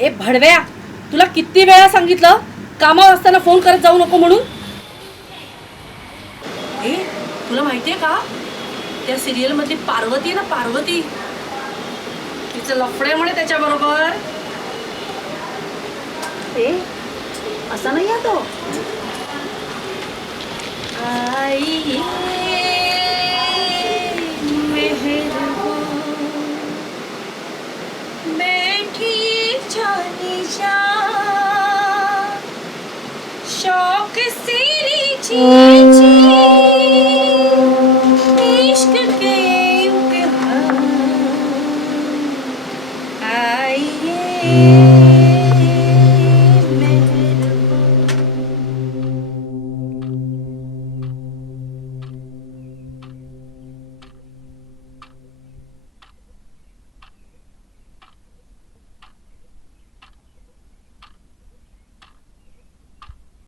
ए भडव्या, तुला किती वेळा सांगितलं कामावर असताना फोन करत जाऊ नको म्हणून. ए तुला माहितीये का, त्या सिरियल मधली पार्वती आहे ना, पार्वती, तिचं लफडे म्हणे त्याच्या बरोबर. ए असा नाही आहे तो. आई बैठी जानी जा शौक सिरी जी इश्क के इम्तिहान आइए